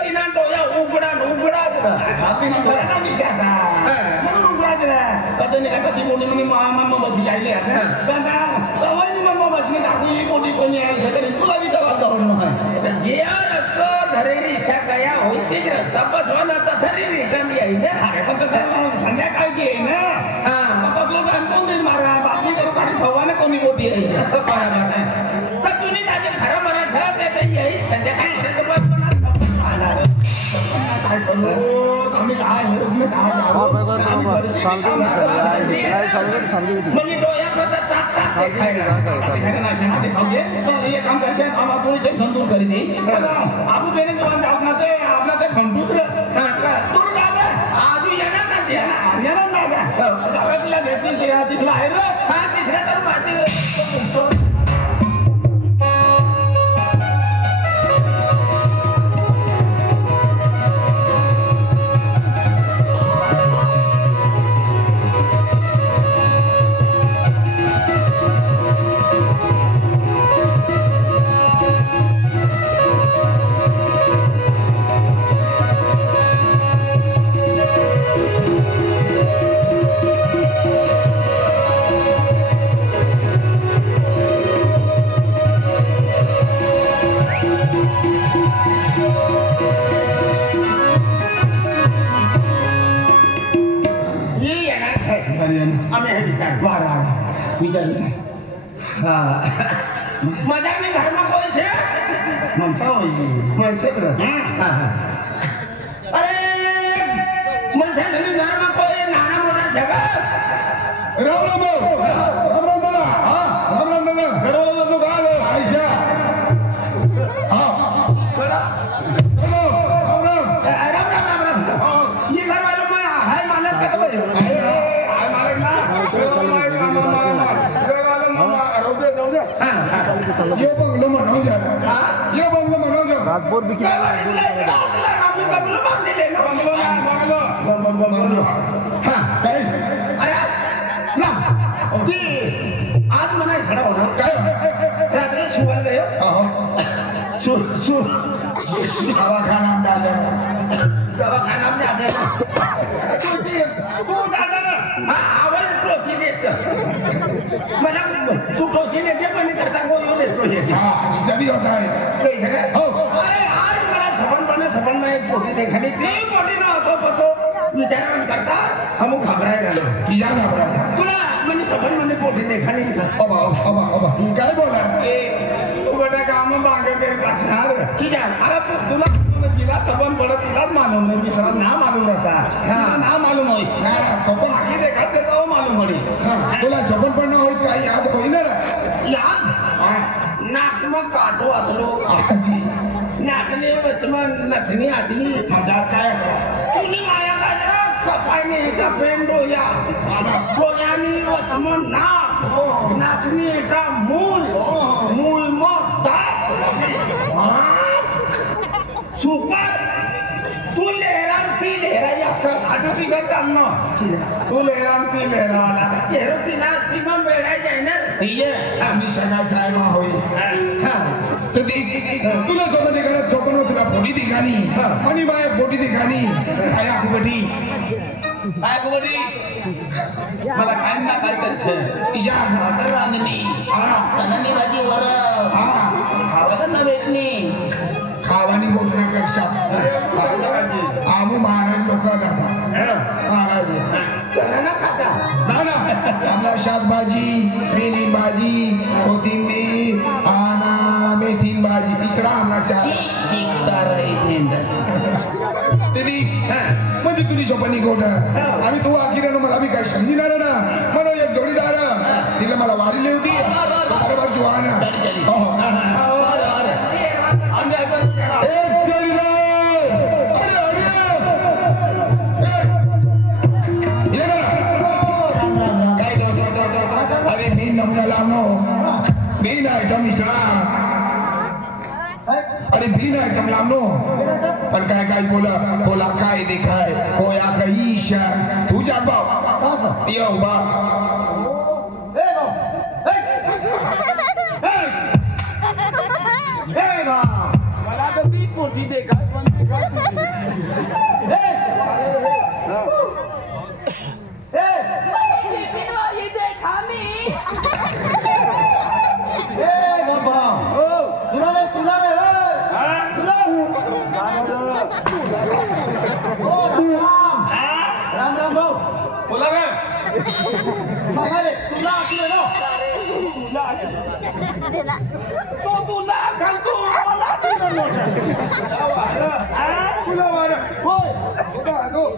तिना डोया उघडा म्हणून उघडाच रे कधी एका ती मोठी म्हणे मामा बसी जायले मामा बसली टाकली मोठी कोणी आहे सगळी तुला विचारा जाऊन नाही जे रस्ता धरेली इच्छा कया होती रस्ता बसवाना तसरी रिटर्न यायचे अरे पण संध्याकाळची आहे ना लोक आणून मारा बाकी करू काढून भवाने कोणी मोठी आहे तर तुम्ही त्याचे खरं म्हणायचं ते यायची संध्याकाळी तिसरा आहे तिसऱ्या तर माती मजा में घर में कोई से मनसे अरे मनसे घर में कोई नाना मोटा जगह राम राम बोला आयशा राम ये घर वालों में हाय मालक का तो ये बंगलो मनाओ जा ये बंगलो मनाओ जा रातभर बिकी बंगलो हां काय अरे ना ती आज मनाय खडा होणार काय रात्री सुवाल गयो सु दवाखाना में जाते तू दादा ना आवल टोची देत मला तू टोची देते पण करता को यो देतो ये हां ऐसा भी होता है हो अरे आज मला सपन में एक पोटी देखनी ती पोटी ना होतो पतो विचार करता हम घबराय राहिलो की या घबराय तुला म्हणजे सपन मध्ये पोटी देखनी अबा तू काय बोला ए तू बेटा काम मागे के रखणार की जा अरे तुला जिला सपन पडत इलाज मालूम नहीं विश्राम ना मालूम रहता हां ना मालूम होई ना सपन आखी देखाते तो मालूम पड़ी हां तुला सपन पडना होई काय याद होई ना याद नाक में काटो आतलो आजी नाकने वचमा नखनी आदली मजाक काय तुनी माया का जरा कपायने का पेंडो या सोयानी वचमा नाकनी का मूल मोता सुपर तू लेरांती लेराई अक्कल आता ती काय चालणं तू लेरांती लेराला तेरो तिला ती मग वेळाय जाईनार ये आम्ही सगळा साहेब होई हां तुला सोबत घरात सोपन तुला पोटी दिखानी आणि बाय पोटी दिखानी आया कुबटी मला काय ना काय कसं इजा रांदनी रांदनी भाजी वर खावाला ना वेचनी खावानी बोलना करशा आमू महाराज लोक खाता महाराज चणा खाता ना आपला शाकभाजी मेथी भाजी कोथिंबीर आना मेथी भाजी इसरा आमला चा दीदी म्हणजे तुझी शोभनी गोट आम्ही तू आखिर मला मी काय समजणार ना म्हणून एक जोडीदार तिला मला वाढली होती अरे बाजू आना अरे मी नमूना लावनो बीन आयटम इसरा अरे बीन आयटम लावनो पण काय काय बोला काय देखाय होया काही ईशा तू जा बाप यो बा मला तर ती पोटी देखा ये देखा नहीं बाबा तुला रे राम राम भाऊ बोला रे रे तुला तो तुला का तू मला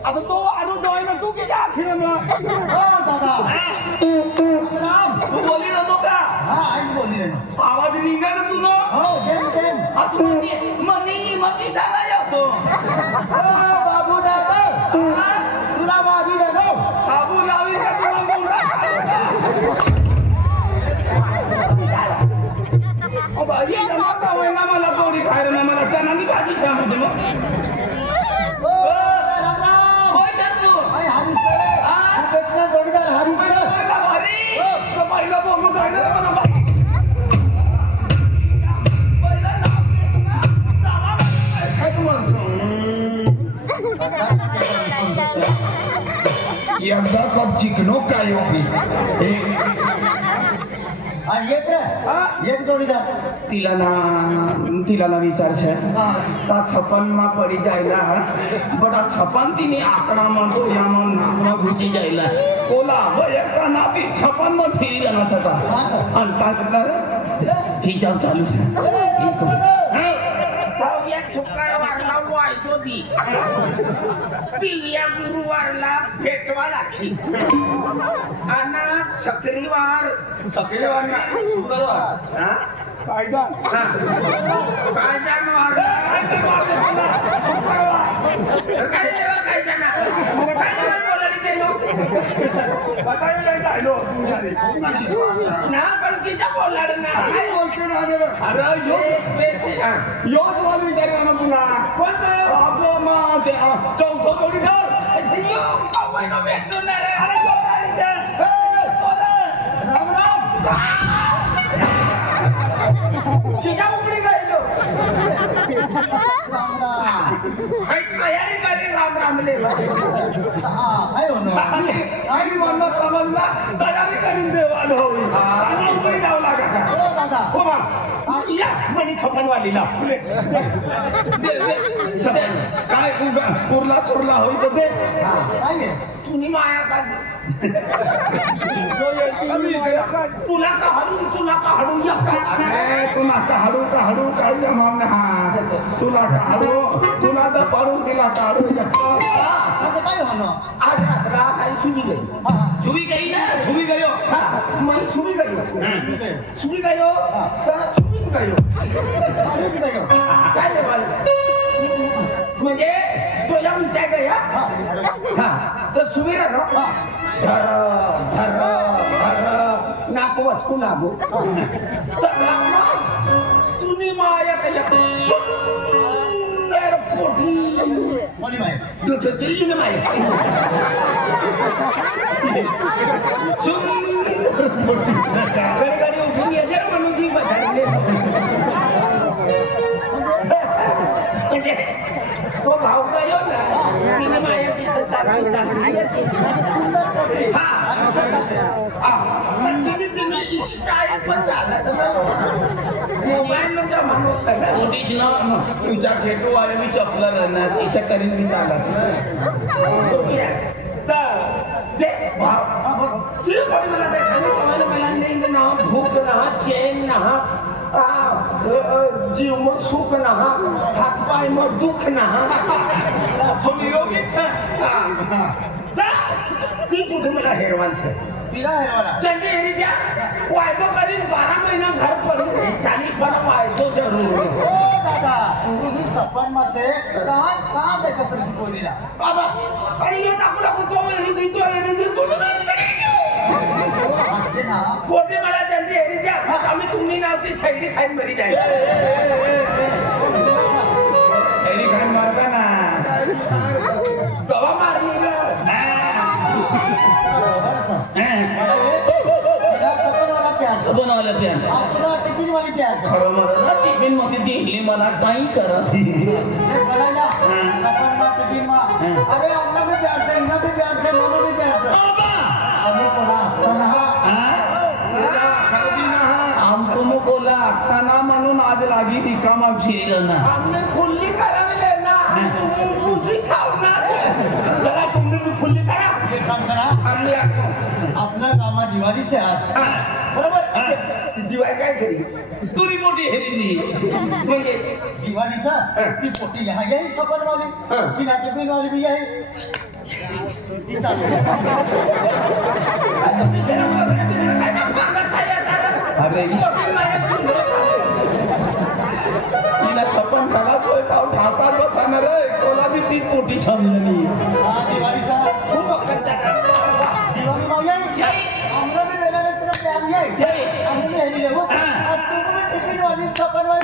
आता तो आणून दोय ना तू किती आखिर ना दादा तू बोली ना तो का बोलली आवाज निघा ना तुला हो सेम तू मनी साला येतो बाबू दादा तुला बाबी दादा साबू लावी का तुला बोलला बाई जमाता होय ना मला पोळी खायला ना मला चणानी भाजी खा म्हणतो होय ना तू जोडीदार हरी भारी तो पहिला बोलू जायला ना मला पहिला नाव घेतो ना दावा काय तू म्हणतो एकदा कप चिकनो काय होती एक जोडीदार तिला ना विचार છે તા છપન માં પડી જાયલા બટ આ છપન થી આંકડા માં તો યામાં નાકમાં ઘૂસી જાયલા ઓલા હવે કા નાપી છપન માં ફેરી રહ્યા હતા અને તા કેટલા ખીચાવ ચાલુ છે एक शुक्रवारला वायदो दी पिल्या गुरुवारला भेटवा लागली आणि शुक्रवार काय जाण ना पण तिच्या बोलणार ना बोलते ना अरे योच वाली विचारला ना तुला कोणतं आपलं मग चौथं कोणी ठेव भेटतो ना रे राम राम तिच्या उघडी गायलो तयारी करी राम रामले तयारी करीन देवाला उघडी जाऊ लागा हो बा या म्हणी छपनवालीला काय पुरला सुरला होई तसे तुम्ही माया का तुला का हाडू या तुला का हाडू काढू जमाव ना तुला का हाडू तुला तर पाडू तिला काढू आज रात्रा काही सुनी गई ना सुनी गयो मैं सुनी गयो तर सुनी गयो काय म्हणजे तो या विचार गया तर सुविरा नो धर नाको वस्तू लागू तर लागला तुम्ही माया काय सुंदर पोटी कोणी माय तू ना माय सुंदर पोटी कधी उठून येते म्हणून जी बचावले तो भाव गयो ना तिने माया तिचं चालली तुम्ही इष्टाय पण चालत मोबाईल मध्ये माणूस तुझ्या खेटू वाले मी चपला ना तिच्या करीन मी चालत मला देखाने मला नींद ना भूक ना चैन ना जीव मग सुख ना हातपाय मग दुःख ना ती कुठे मला हेरवान छे चंदी हेरी द्या वायदो करीन 12 महीना घर पडून चाली पण वायदो जरूर दादा तुम्ही सपन मध्ये कहाँ पैसा तुम्ही बोलीला बाबा आणि ये टाकू तो हेरी दी पोटे मला जल्दी हेरी द्या आम्ही तुम्ही नावची छैडी खाईन मरी जाईल हेरी खाईन मारता ना गवा मारली सपन वाला प्यार टिफिन वाली प्यार जमीन मध्ये दिली मला काही करत अरे हमने भी प्यार से इन्हें भी प्यार से दोनों भी प्यार से अभी कोला आमको मुकोला असताना म्हणून आज लागी रिकामा फिरलं ना हमने खुली करावी ना मुझी खाऊ ना जरा तुमने भी खुली करा काम करा हमने अपना कामा दिवाळी से आज बरोबर दिवाळी काय करी तुरी मोठी हेरली म्हणजे दिवाळीचा ती पोटी यहाँ यही सफर वाली बिना टिफिन वाली भी यही अरे तिला सपन झाला सोय खाऊ ठावतात बसाना रे कोला बी ती पोटी समजली दिवाळीचा खूप दिवाळी भाऊ यही हमने भी मेला में सिर्फ प्यार यही हमने यही ले वो अब तुमको भी टिफिन वाली सफर वाली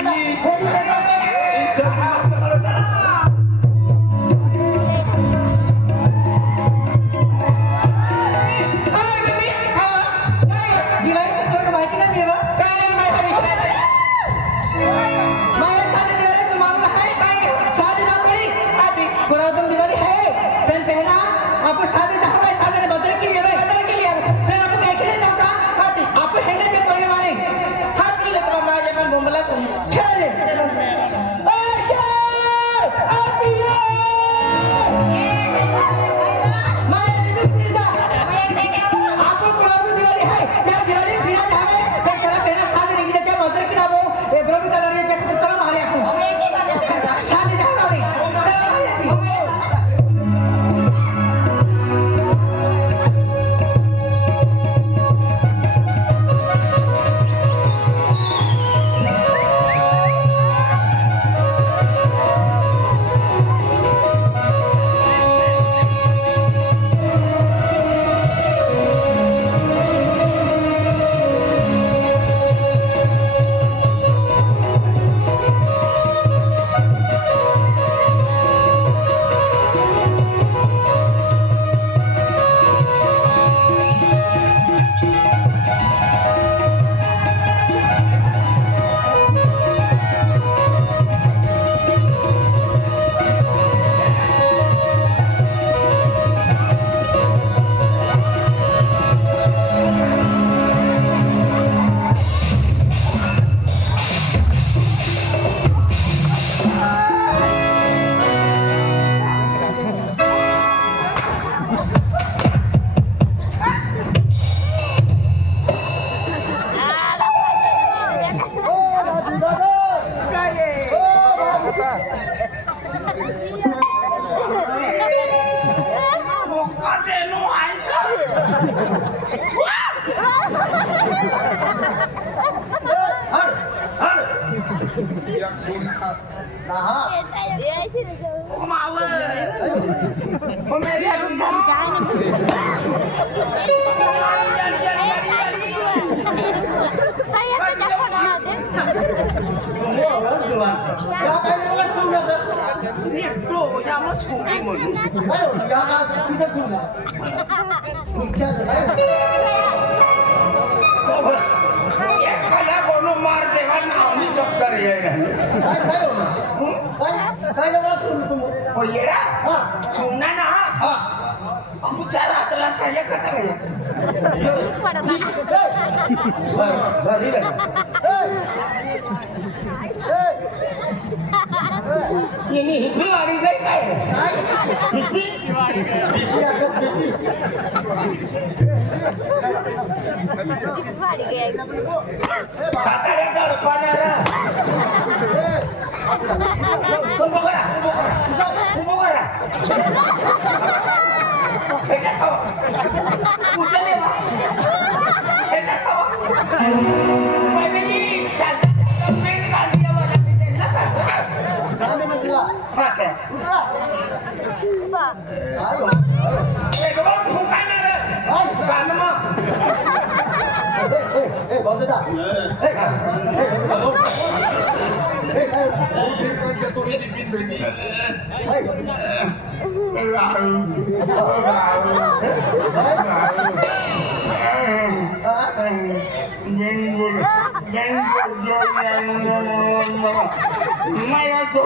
मला तो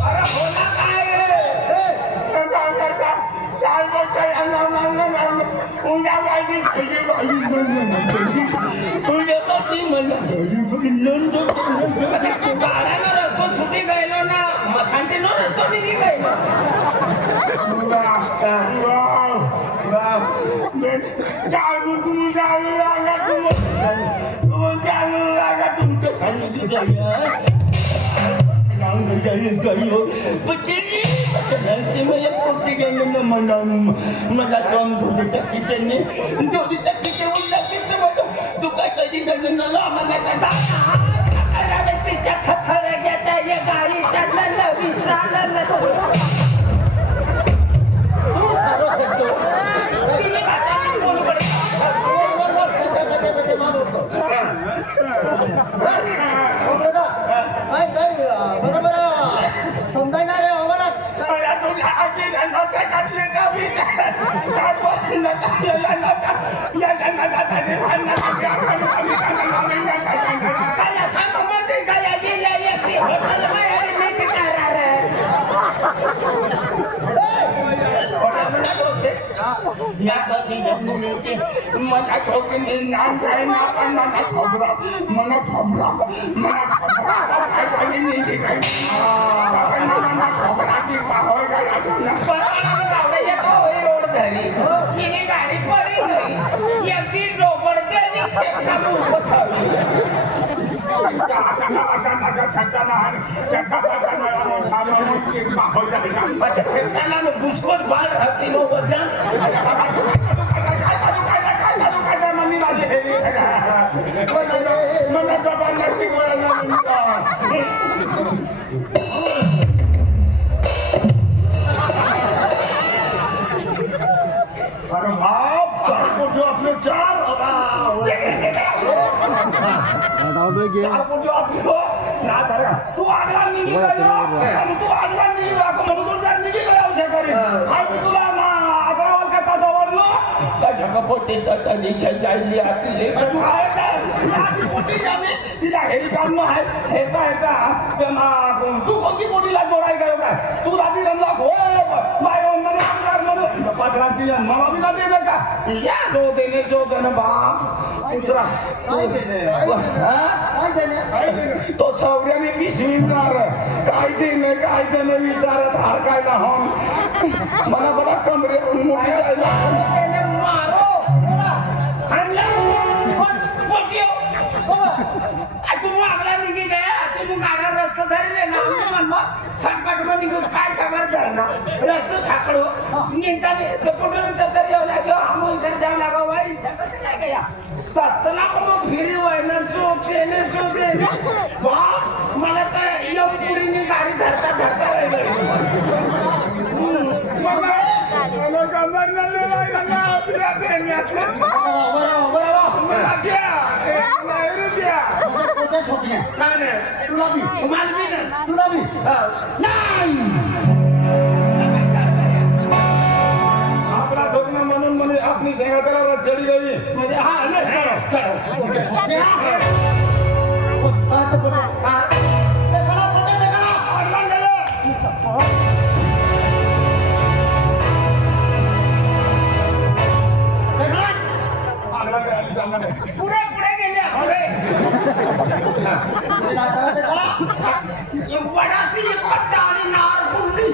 अरे बोला काय काय बोलतोय उद्या पाहिजे गाड्यानं रस्तो सुटी गेलो ना मसांटीनं रस्तो निघी गेलो चालू तुम्ही चालू लागा तुम्ही चालू लागा तुमचं खाली मला काम थोडी टक्की त्यांनी थोडी टक्की ठेवून लागेल तू काय कधी तिच्या खथळ्याच्या या गाडीच्या विचारलं समजायणार आहे आव्हानात मला शौकीने नाम काय ना पण मला खबरा मला खबरा मला खबरा काय पाहिजे काय मला खबराची पाहोय गाडी पडी अगदी डोबडते बुसकोट बाल राहते मम्मी माझी मला जबरदस्ती अरे बाप जो आपले चार तू आगला निघी तू आगला निघी म्हणून निघी तुला अकरावर कसा जवळलो जगपोटी जायली असली तिला हेरी काम आहे हेचा तू कोणती पोटीला जोडाय गयो काय तू रात्री रमला हो माय म्हणून पाचला दिला मला बी ना दिलं का या जो देणे बाप उतरा तो सौर्याने पिशवीणार काय देणे विचारत हरकायला हम मला बघा कमरेवरून मोठी जायला मारो तुम्ही आगला निघी गया तुम्ही गाडा रस्ता धरले ना म्हणलं संकट मध्ये काय खबर धरणं रस्तो साकडो निघताना पोटून तर येऊ लागलो आम्ही इथे जाऊ लागो बाई नाही गया सत्तला मग फिरी व्हायला चोक देणे बाप मला तर येऊन पुरीने गाडी धरता आपला धोरणं म्हणून म्हणजे आपली सेवा चढी गई म्हणजे हा पुढे पुढे गेले वडाची पट्टा आणि नार कुंडी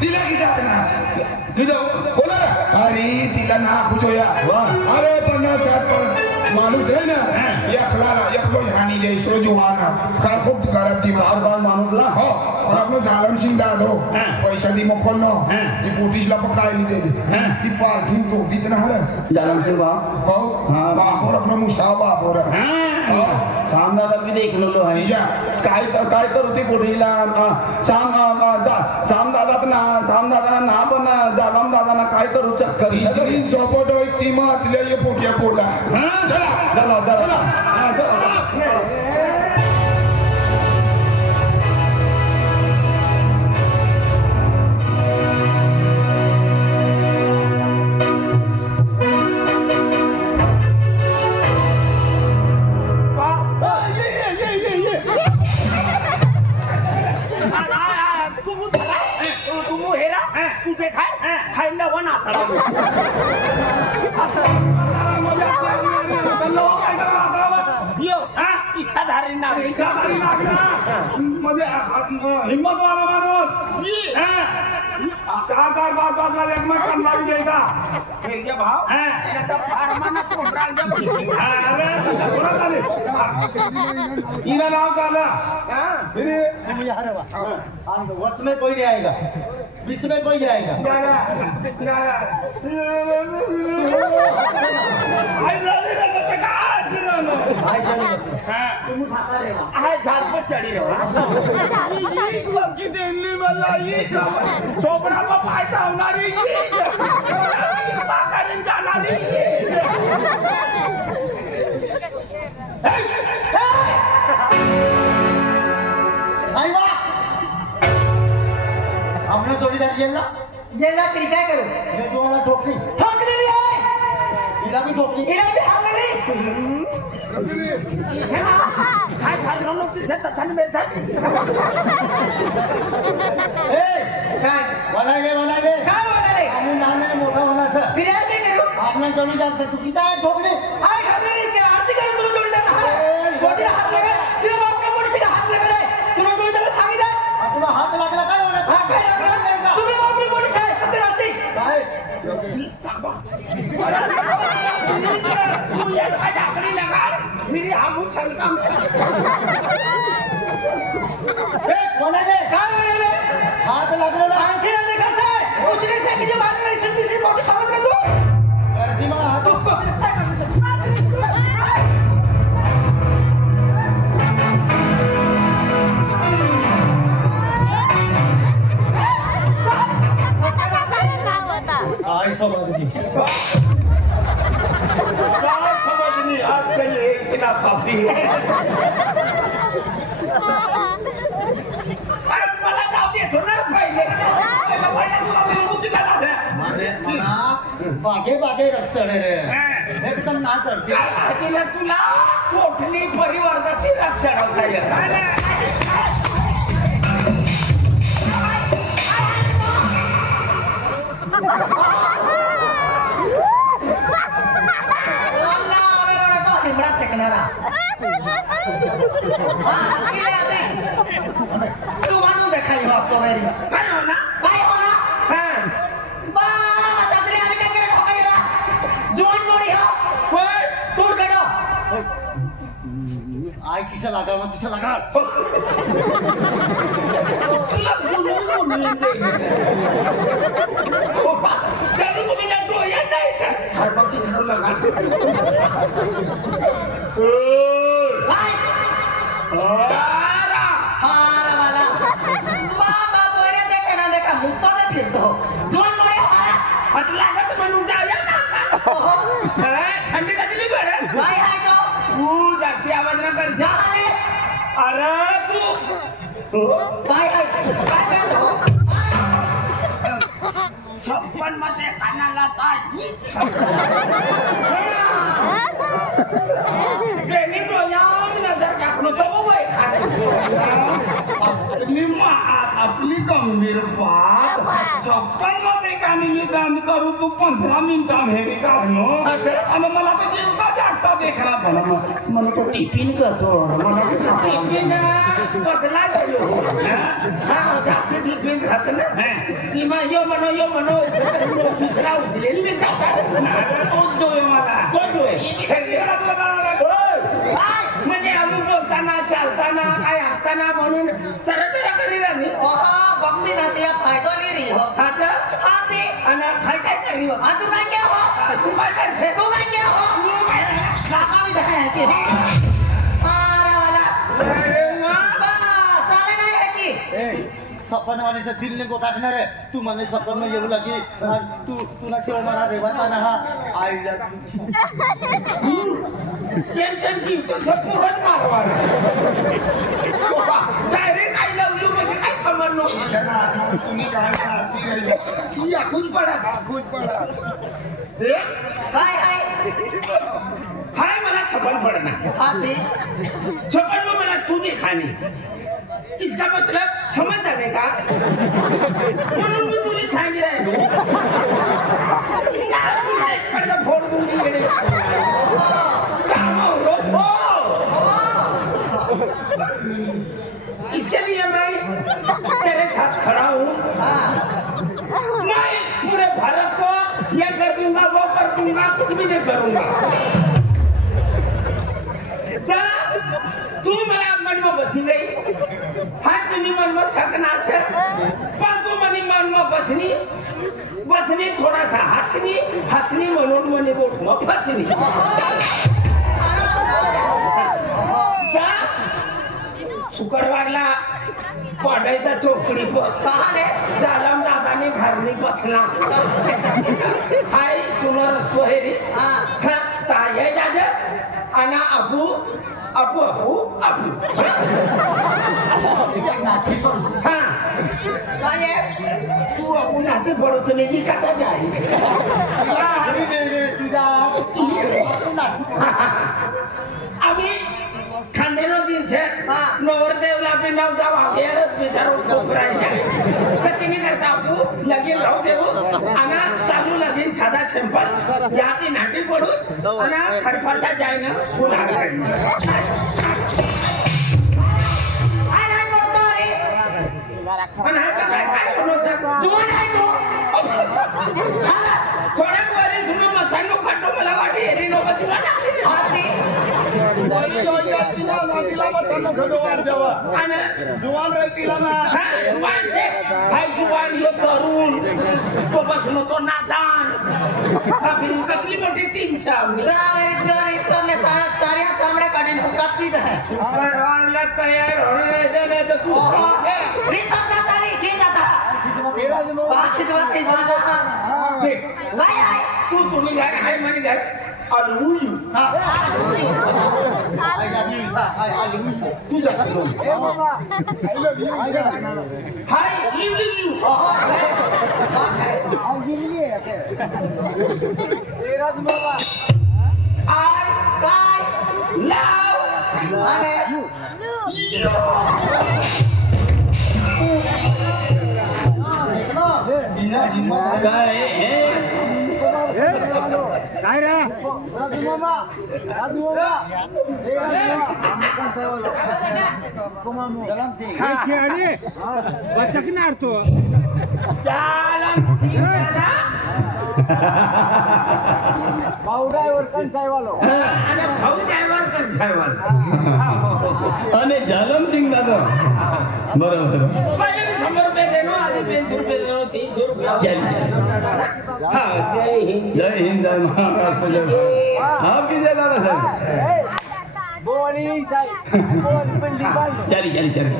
तिला की जातना तुझं बोला अरे तिला ना पूछोया अरे 50-60 माणूस आहे ना एकलो हानी दे इसरो जुवाना खराब खूप खराब ती बार माणूसला हो और आपलं झालम सिंग दादो पैसा दी मोकलनो ती पोटीसला पकायली दे ती पार्किंग तो बितना हर झालम सिंग बा हो बापोर आपलं मुसा बापोर सामनाला बी देखलो आहे काय करू ती पोटीला साम दादा ना पण जालम दादा काय करू चक्कर इसरी सोबत होय ती मातल्या ये पोट्या पोला चला इच्छाधारी नागरिक म्हणजे हिंमतवाला माणूस साकार बात एकमेक करणार द्यायचा हे भाव इना नाव झालं वस में कोई नहीं आएगा बीच में कोई नहीं आएगा चढ़ी रहो दिल्ली चोपड़ा में पायता हमारी जाना हमने जोड़ीदार जेलला तरी काय करू मैं जो मला ठोकली है इला भी ठोकली इला भी हमने नहीं काय खात राहलो तिथे तथान बेथा ए काय बोलायले काय बोलायले आम्ही नामे मोठा होणार फिर काय करू आपने जोड़ीदार से तू किता ठोकली हाय हमने नहीं क्या आरती करू तुला जोड़ीदार बॉडी हात लगे सिर्फ आपके बॉडी से हात लगे रे तुला जोड़ीदार सांगितलं तुला हात लागला काय होणार हा काय लागला तुम्ही आपली बॉडी काय सत्यरासी काय तू ये काय डाकरी लगा मेरी हम संगम ए बोलायले काय बोलायले हात लागला ना आणखी नाही कसं उचली फेकीची मार नाही संधीची मोठी समज रे तू गर्दी मा हात काय समजली आज कहीं इतना काफी है अरे मला जाऊ दे थोडा पहिले बागे रक्षण रे एकदम ना चढते तिला तुला कोठली परिवाराची रक्षण होता येत तू मानून देखाई हो आपको मेरी काय होना हां बा चादरी आने का करे ठोकाई रा जुआन मोड़ी हो कोई तोड़ के दो आई किसे लगा मत किसे लगा चलो तुम्ही ना तो या नाही सर हर वक्त झाडू लगा भाई हारा वाला बाबा बोरे देखे ना देखा मुत्तो ने फिरतो जुआन मोड़ी हारा मत लागत म्हणून जाऊया ना थंडी कधी नाही पडत काय हाय तो तू जास्ती आवाज ना कर झाले अरे तू काय करतो 56 मध्ये कानाला ताईच बेनी डोळ्यावर नजर टाकून तो वय खाते निम्मा आपली गंभीर बात 56 मध्ये काम करू तू 15 मिनिटां हे काढनो आणि मला तर जीवता जागता देखणार झाला मला तो टिफिन करतो मला टिफिन बदला गेलो हा जास्त टिफिन खात ना ती मग यो म्हणो दुसरा उचलेली जातात तो जोय मला तो जोय म्हणजे आम्ही बोलताना चालताना काय हाकताना म्हणून सरतरा करी राहिली बघते ना ते फायदा नाही रे हो आता आते आणि काय करी तू काय क्या हो तू काय करते तू काय क्या हो लागा मी देखा है की मारा वाला चाले नाही है की सपन वाले से दिल ने को काटणार है तू મને सपन में येऊ लगी तू तुला शिव मारा रेवाता ना हा आई चेन जीव तो सपूरच मारवा डायरेक्ट आय लव्ह यू म्हणजे काय समजलो तुम्ही काय आरती राहिली की आखून पडा हाय हाय हाय मला छपन पडना आते छपन में मला तू दिखानी इसका मतलब समझ जाने का म्हणून मी तुझे सांगितलं फोड़ दूंगी इसके लिए मैं तेरे साथ खड़ा हूँ। मैं पूरे भारत को ये कर दूंगा वो कर दूंगा कुछ भी नहीं करूंगा। क्या तू मेरा मन में बसी गई हाथ तुझी मन में सकना से पण तू मनी मन में बसनी बसनी थोड़ा सा हसनी हसनी म्हणून मनी बोट में फसनी। क्या शुक्रवारला पडायचा चौकडी पहाणे जालम दादाने घरनी बसला हाय तुला सोहेरी हा ताये जाजे अना अबू अबू अबू अबू हाँ ताये तू अबू नाती पडो तो नहीं कटा जाए अभी खांदेनो दिन से नवरदेवला भी नवदा वागेडच बिचारो कोपराय जाय कतिनी करता आपू लगीन राहू देऊ अना चालू लगीन साधा सिंपल याती नाटी पडूस अना खरफासा जाय ना पुन्हा काय नाही बोलतो रे पण हा काय बोलतो जुवान आहे तो थोड्या वेळी सुनो मसालो खट्टो मला वाटे एरी नो जुवान आहे जुवान रहतीला ना जुवान दे भाई जुवान यो तरुण तो बसनो तो नादान अभी कतली मोठी टीम छे आपली गाडी सोने साऱ्या चामड्या काढून हुकातलीच आहे परवानला तयार होणे जने तर तू री समजा तारी घे जाता तेरा जो बाकीच वाटते देख काय आहे तू तुम्ही घ्या हाय म्हणे घ्या Hallelujah. I love you, sir. Hallelujah. Tu jangan dulu. Mama. I love you, sir. Hi, listen you. I'll give you it. Teras mama. I love you. काय रे राजू मामा जलम सिंह खेळी बसकणार तो जलम सिंह ना भाऊ ड्रायव्हर कंसाईवालो आणि भाऊ ड्रायव्हर कंसाईवालो आणि जलम सिंह दादा बरोबर पहिले मी 100 रुपये देनो आधी 200 रुपये देनो 300 रुपये हा जय हिंद जय महाराष्ट्र हाँ किसे दादा साहब बोली साहब बोल पिंडी बाल चली चली चली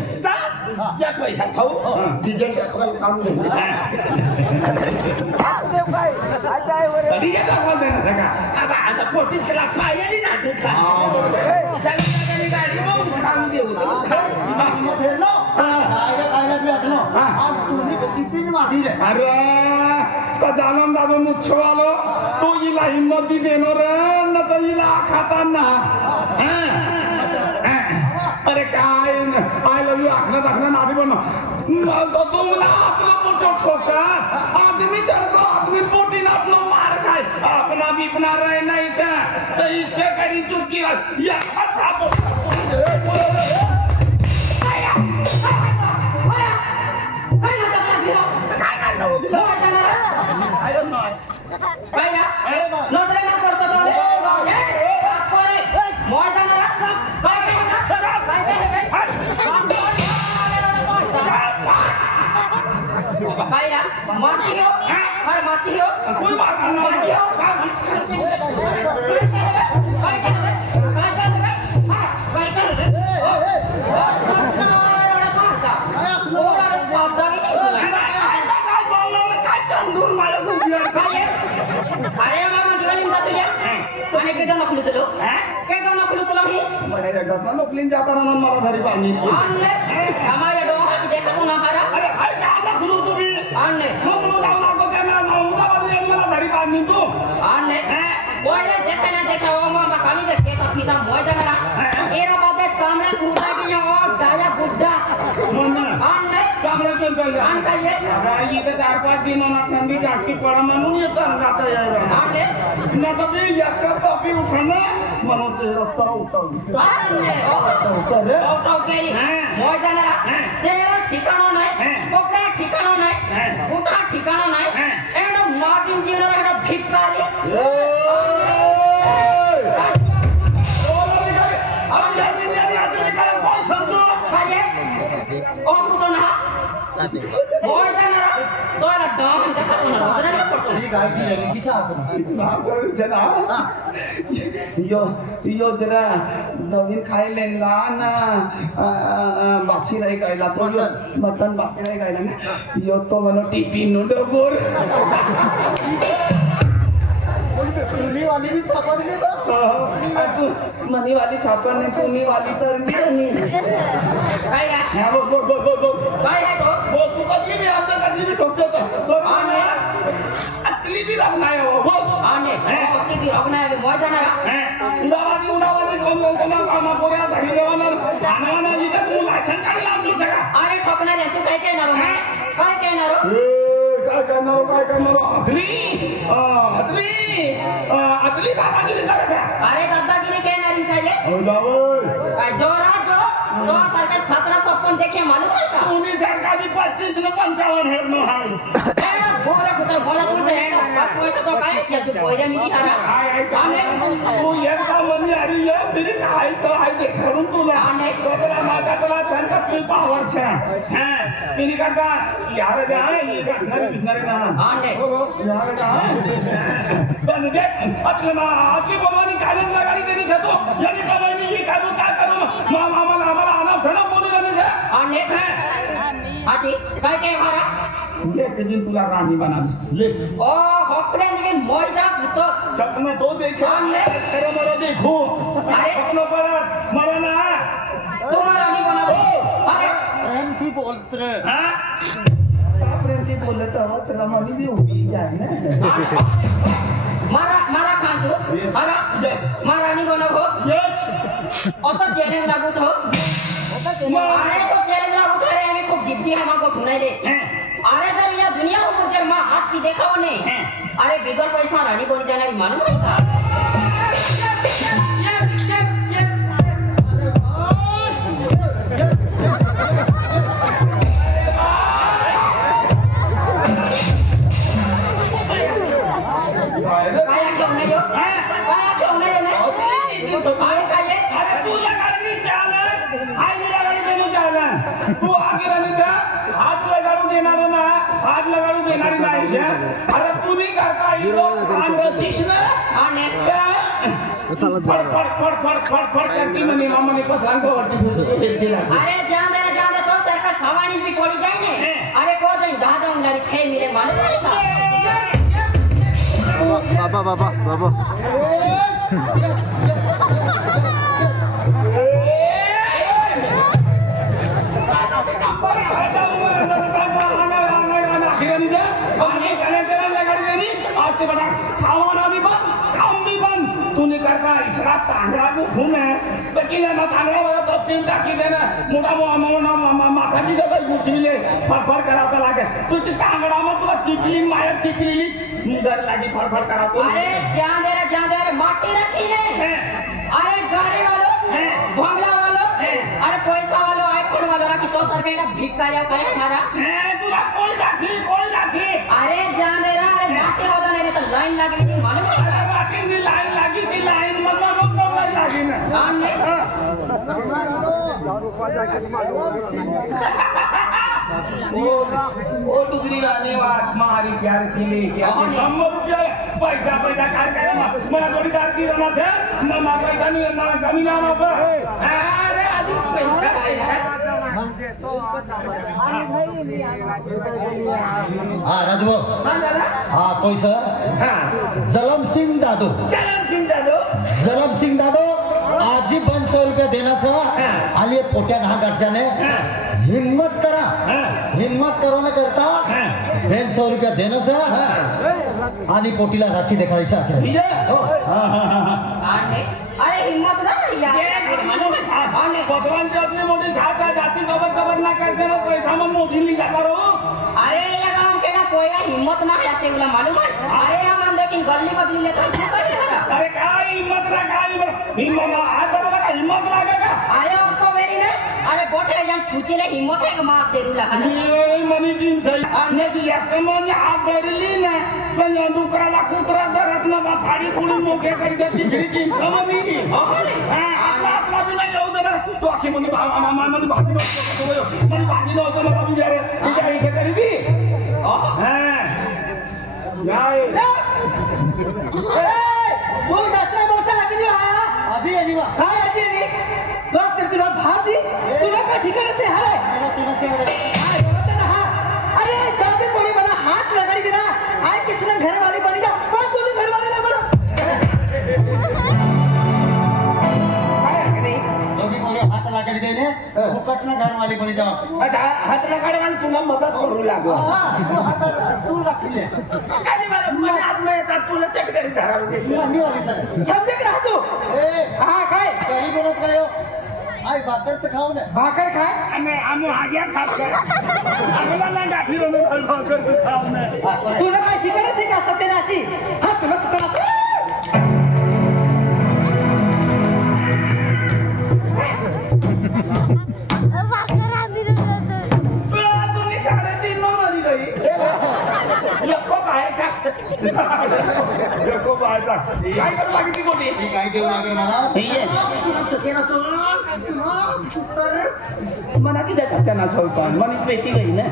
या पैसा खाऊ डिझेल टाकवायला काम देऊ देव काय ड्रायव्हर डिझेल टाकवायला देणार का अब आता पोटीस केला फायली ना तू खा चल गाडी मग काम देऊ मध्ये नो आयला भी आखनो आज तूने कितनी मादी रे अरे का जानम दादो मुच्छो वालो तो इला हिम्मत देनो रे न तो इला खाता ना अरे काय आय लव यू आखना दाखना नादी बनो तो तुमला आपला पोटो ठोका आदमी चरको आदमी पोटी ना अपना मार खाए अपना भी अपना रहे नहीं था तो इच्छे करी चुकी या अच्छा I don't know. Baiklah. Lo terima porto to. Apa ni? Mau jangan rasa. Baiklah. Baiklah. Mati ho. Har mati ho. Koi mati ho. अरे मामा जुवालीन जातो या कोणी केटा नकलू तुलो केटा नकलू तुलो ही मने जगतना नकलीन जाताना मन मला धरी पाणी आणले हमारे डोहा की देखा तू ना हरा अरे काय जाना नकलू तुम्ही आणले नकलू जाऊ नको काय मला नौदा वाली मला धरी पाणी तू आणले बोले देखा ना देखा ओ मामा काली दे केटा पीता मोय जाना एरा बाते कामला कुटा की ओ दाया बुड्ढा मन आणले कामला पहिले आणि काय आहे? अरे इथे 4-5 दिवसांना थंडी जास्ती पडा म्हणून येतात जाता यायला आणि नका मी एका तापी उठाना म्हणून ते रस्ता उठवली ठिकाणं नाही कोपड्या ठिकाणं नाही कुठं ठिकाणं नाही एवढं मातीन जीवन एवढं भिकारी यो जरा नवीन खायला ना बासी नाही खायला तो मटन बासी नाही खायला ना यो तो म्हणून टिपी नुडो बोर तुम्ही वाली भी सापडली तू मनी वाली छापण नाही तुम्ही वाली तर मी काय आहे तो तू कधी मी आता कधी मी ठोकतो अतली ती लग्न आहे हो आणि पत्ती भी रगना आहे मोय जाणार उडावादी कोण कामा पोऱ्या धरी देवाना आणवाना इथे तू लायसन काढला आमचं सगळं अरे ठोकणार आहे तू काय कहणार काय कहणार काय करणार अतली दादागिरी करत अरे दादागिरी कहणार काय काय जोरा जो तो सारखे 1756 देखे मालूम है का तुम्ही जर का भी 25 ने 55 है नो हाय एडा बोरा कुतर बोला तुझे एडा कोई तो काय क्या तू कोई मी हरा तू एक का मनी आरी ये तेरी काय सो आहे ते करून तुला कोकरा माता तुला छंका तुझी पावर छे हां तिने करता यार जा ये घटना बिघणार ना आंडे यार जा पण दे आपले मा आपली भगवानी कालच लगाडी देनी छे तो यानी कमाई ये करू का करू मामा आम्हाला आना सना बोलू देनी छे आंडे आती काय काय हरा ये दिन तुला राणी बनावी ले ओ हकड़े लेकिन मोय जा तो सपने तो देखे तेरे मरो देखो अरे सपनों पर मरना तुम्हारा नहीं बना अरे प्रेम थी बोलते हां प्रेम थी बोलले तो तेरा मनी भी उभी जाए ना मारा खान तू मारा यस मारा नहीं बना हो यस आता चैलेंज लागू तो अरे तो चैलेंज लागू तो रे मी खूप जिद्दी आहे मग ठुनाय दे अरे जर या दुनिया ऊपर जर मां हाथ की देखाव नहीं अरे बिगर पैसा रानी बोली जाणारी मालूम है का तू आगे रहने जा हाथ लगाड़ू देनारी नाही छे अरे तू नहीं करता हीरो आंध्रतीश ने आने फट करती मनी मामनी को सांगो वरती दिला अरे जान दे तो सरकार सवानी भी कोड़ी जाए ने अरे को जाई दादा उंडारी खे मिले मालूम है का बाबा तूने करता इसका तांडा को घूमे तो किले मत तांडा वाला तो तीन टाकी देना मोटा माथा की जगह घुसले फरफर करावता लागे तुझी तांगडा मत तुला चिपली माया चिपली मुदर लागी फरफर करावतो अरे जान दे माटी रखी ने अरे गाड़ी वालों बंगला वालों अरे पैसा वालों आईफोन वालों की तो सरकार का भिखारिया काय हमारा तुला कोई राखी अरे जान दे अरे माटी होता नहीं तो लाइन लगी थी मालूम है माटी की लाइन लगी थी लाइन मतलब लागी ना काम नहीं वो दुसरी राणी मारी प्यार केली रुपये पैसा काय काय मला थोडी कारकी राहणार थे मला पैसा नाही मला कमी ना अरे अजून पैसा हाँ राजू हाँ कोई सर जलम सिंह दादू आज ही 500 रुपये देना सर आलिए पोट्या नहा गाठ्याने हिम्मत करो ना करता 150 रुपया देना सर आणि पोटीला राखी देखायची आहे अरे हिम्मत ना भगवान की अपनी मोटी साथ है जाती खबर ना करते ना पैसा में झिल्ली जाता रहो अरे ये गांव के ना कोई का हिम्मत ना आते बोला मालूम है अरे हम लेकिन गली बदली ले तो क्यों करे हरा अरे काय हिम्मत ना हाथ लगा हिम्मत लागेगा अरे और तो मेरी ने अरे बोटे जम पूछी ले हिम्मत है मार दे रुला ये मनी टीम सही ने की एक मन हाथ धरली ना पण दुकराला कुत्रा धरत ना बा फाडी पुडी मोके करी दे तिसरी टीम समजली की हां आपला भी नाही येऊ देणार तो आखी मनी मनी भाजी नव्हतो मला बिचारे इथे इथे करी दी हां नाही वो नसरा बोसा लगी आया अभी अलीवा काय अजी नी तो तुला भाभी तुला का ठिकाण से हाय हाय बोलते ना हां अरे जब भी कोई बना हाथ लगा देना आए किसने घर वाली बनी जा कौन तूने घर वाली ना बनो काय है नहीं जो भी बोले हाथ लाकड़ी देने वो कटना घर वाली बनी जाओ अच्छा हात लगाडवान तुला मदत करू लागो तू हाथ तू रखी ले काय मला मन हात में येतात तुला चटकरी धराव दे मंडी वाली सर समझे का तू ए हां काय करी बनत काय आई भाकर तर खाऊ ना भाकर खाय आम्ही हाग्या खात काय आम्हाला ना गाठी रोवून भाकर खाऊ ना तुला काय ठिकाण से का सत्यनाशी हां तुला सत्यनाशी तुम्ही 3.5 मध्ये गई एको बाहेर टाक एको बायचा काय करू लागली ती गोटी मी काय देऊ लागेल मला सत्यनाशी मना की त्याना सोडपान मनी पेटी गई ना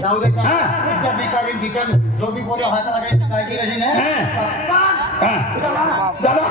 जाऊ दे का त्या बिचारी बिचारी जो भी बोले हाथ लगायची काय की रही ना हां चला